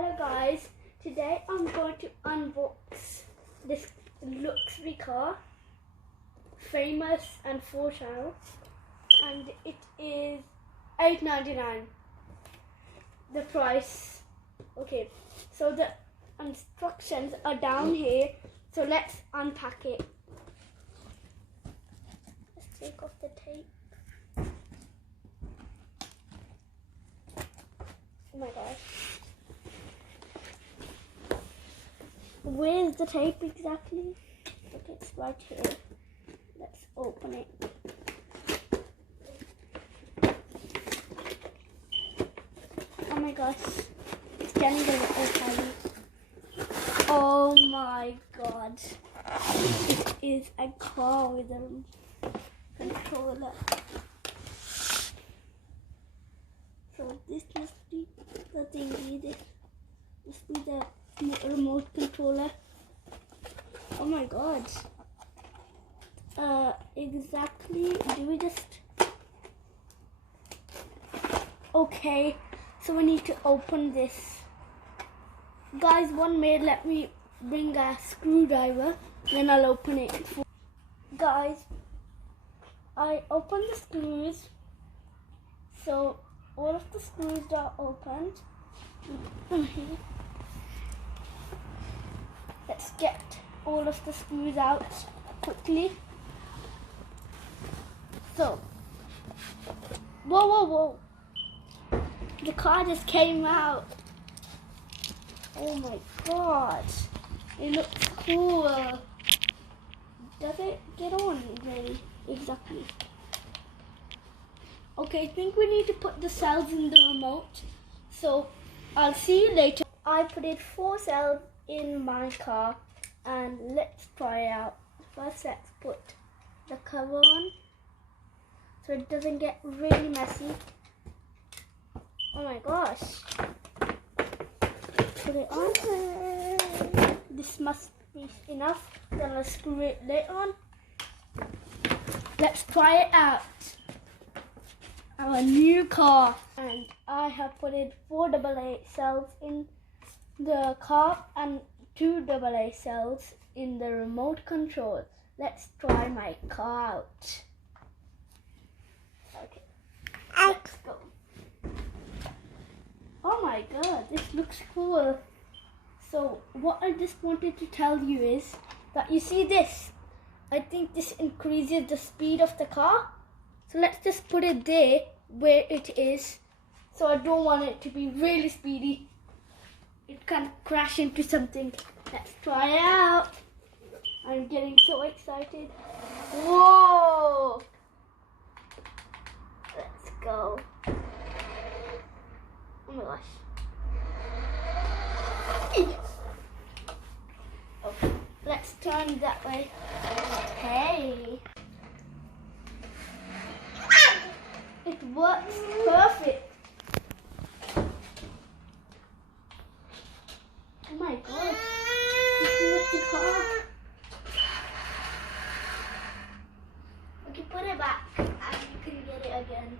Hello guys, today I'm going to unbox this luxury car, famous and for sale, and it is $8.99 the price. Okay, so the instructions are down here, so let's unpack it. Let's take off the tape. Oh my gosh. Where's the tape exactly? Okay, it's right here. Let's open it. Oh my gosh. It's getting a little heavy. Oh my god. It is a car with a controller. So this must be the thingy. This must be the remote controller. Oh my god. Exactly. Do we just... Okay, so we need to open this. Guys, 1 minute, let me bring a screwdriver, then I'll open it. Guys, I opened the screws. So all of the screws are opened. Let's get all of the screws out quickly. So, whoa. The car just came out. Oh my god. It looks cool. Does it get on really? Exactly. Okay, I think we need to put the cells in the remote. So, I'll see you later. I put in 4 cells in my car and let's try it out. First, let's put the cover on so it doesn't get really messy. Oh my gosh. Put it on. This must be enough. Then I'll screw it later on. Let's try it out. Our new car. And I have put in 4 AA cells in the car and 2 AA cells in the remote control. Let's try my car out. Okay, let's go. Oh my god, this looks cool. So what I just wanted to tell you is that you see this. I think this increases the speed of the car. So let's just put it there where it is. So I don't want it to be really speedy. It can crash into something. Let's try it out. I'm getting so excited. Whoa! Let's go. Oh my gosh. Okay, let's turn that way. Okay. It works perfect. Oh my god. This is what the car. Okay, put it back and you can get it again.